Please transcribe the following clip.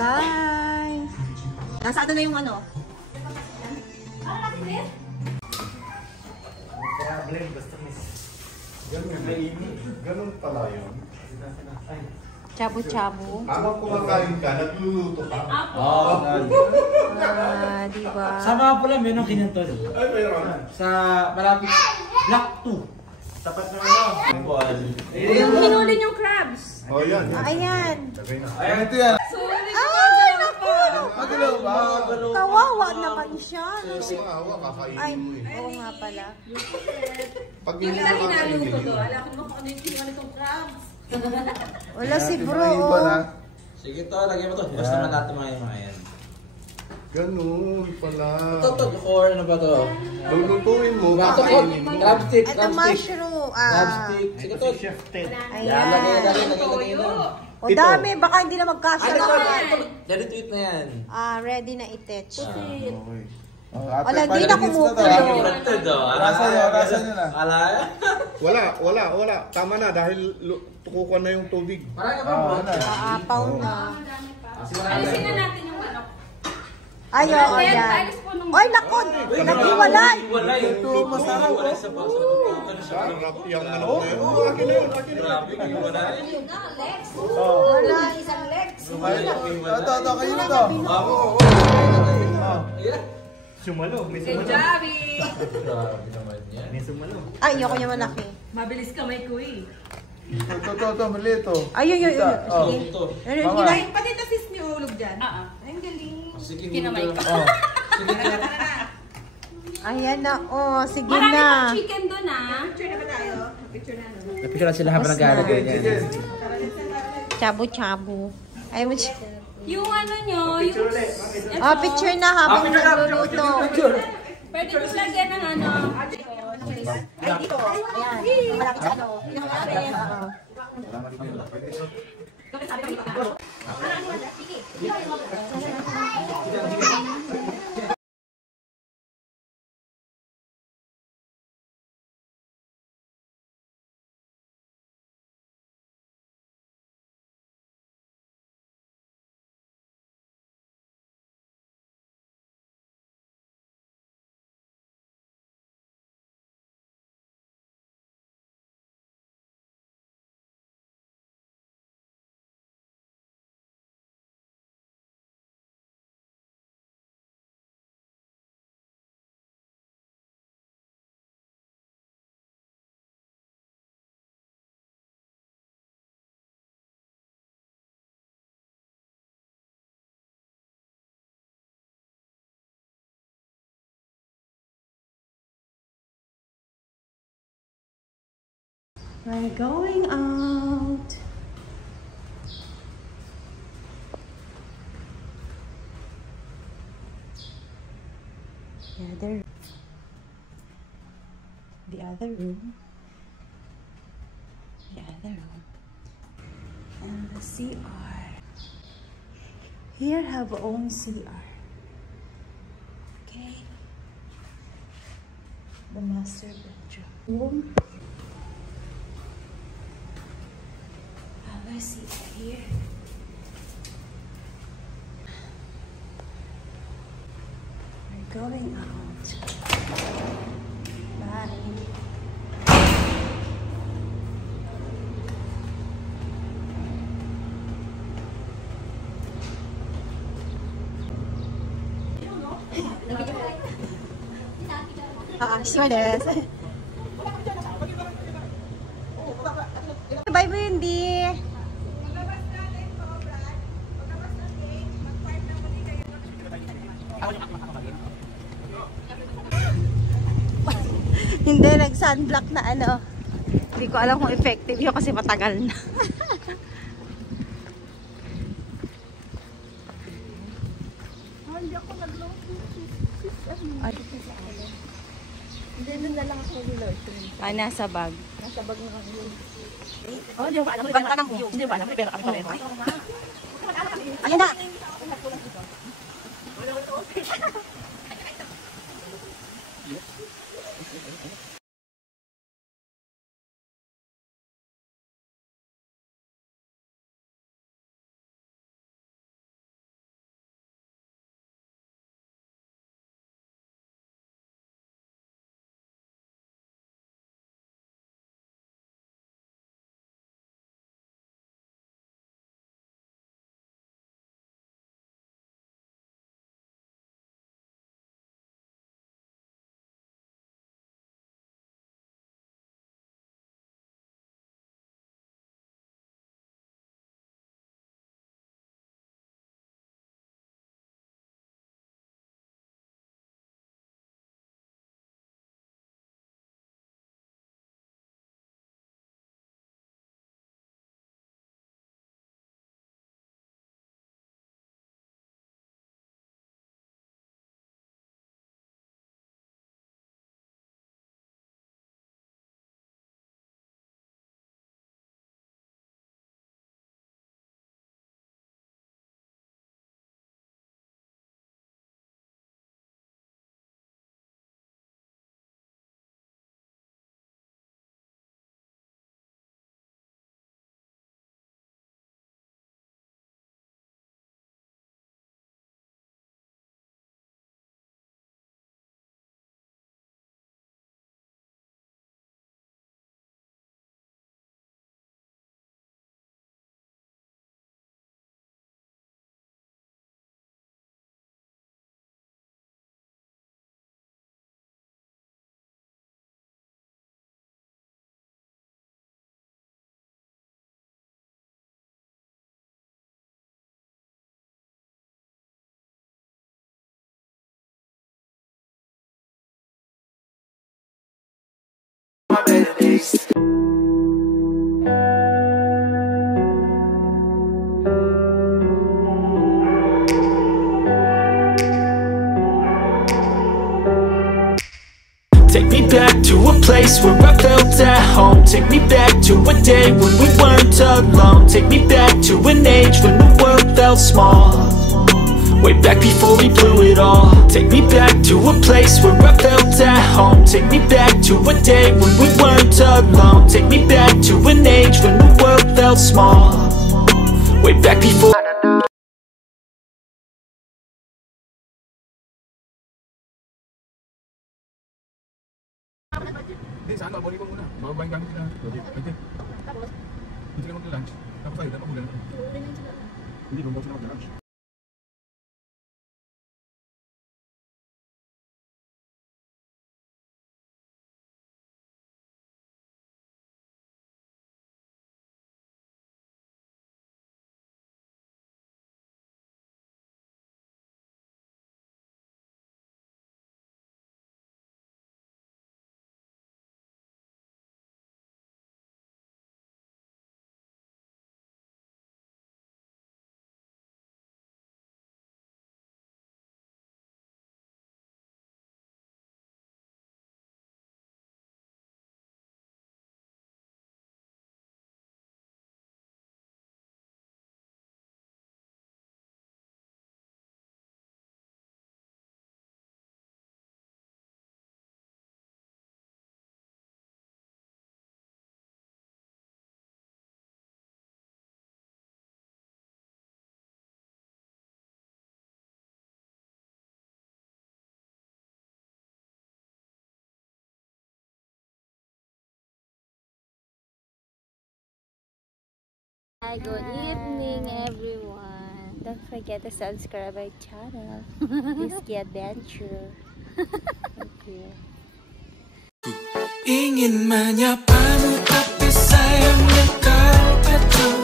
Bye! Nasa na yung ano? Problem, basta miss. Ganun pala yun. Chabu-chabu. Habang kumakain ka, nagluluto ka. Diba? Sama pala, meron kinantol. Ay, mayroon. Sa malapit, Block 2. Tapat na Yung hinulin yung crabs. Oh, yan. Ayan. Ayan, ito yan. Ay, naku! Magalaw ba? Kawawa naman siya. Maawa, kakainin Ay, mo eh. oo nga pala. Pag hindi na kakainin mo. Alam mo kung ano yung kinuha nitong crabs. Wala si bro. Sige to, lagyan mo to. Basta naman natin mga yan. Ganun pala. Ito, core, ano ba to? Lulutuin mo, Ito, kakainin mo. crab stick, Ito crab stick. mushroom. Crab stick. Sige to. Yan, lagyan na. O dami, baka hindi na magkasya naman. Ready to eat na yan. Ready na itech. Wala, di na kumukulo. Rasa nyo na. Wala. Tama na dahil tukukan na yung tubig. Aapaw na. Alisin na natin yung manok. Ay, oo, yan. Ay, naku! Naghiwalay! Ito, masarap. Wala sa Sarap yung ano na yun. Akin na yun. Grabe, hiwalay. Wala, isang legs. Ito, kayo na to. Sumalo. May Good job, Grabe naman yan. May sumalo. Ay, ayoko niya malaki. Mabilis kamay ko eh. Ito, mali ito. Ay, ay. Ito. Kinain pa din na sis niyo ulog dyan. Ay, ang galing. Sige, Kinamay ka. Sige na. Ayan na, oh. Sige Marami na. pang chicken doon Picture na ba tayo? Picture na. Napicture na sila habang nag-aalagay niyan. Chabu-chabu. Ay, mo Yung ano nyo, yung... picture na habang nagluluto. Pwede ko lagyan ng ano. Ay, dito. Ayan. Malapit sa ano. We're going out. The other room. And the CR. Here have our own CR. Okay. The master bedroom. Let's see here. We're going out. Bye. Sure des. Bye, Wendy. Hindi, nag-sunblock na ano. Hindi ko alam kung effective yun kasi matagal na. Hindi ako nag-long. Hindi, doon na lang ako mag-lotion. Nasa bag. Nasa bag na kami. Oh, di ba alam? Hindi ba alam? Pero kami pa rin. Ayan na! me back to a place where I felt at home. Take me back to a day when we weren't alone. Take me back to an age when the world felt small, way back before we blew it all. Take me back to a place where I felt at home. Take me back to a day when we weren't alone. Take me back to an age when the world felt small, way back before. Hindi, saan? Babalik ko muna. Bababayin gamit nila. Pwede. Hindi sila mag-lunch. Tapos tayo, dapat mag-lunch. Hindi, doon daw sila mag-lunch. Hi, good evening everyone. Don't forget to subscribe our channel, Whiskey Adventure. Thank you. Ingin menyapamu tapi sayang engkau acuh.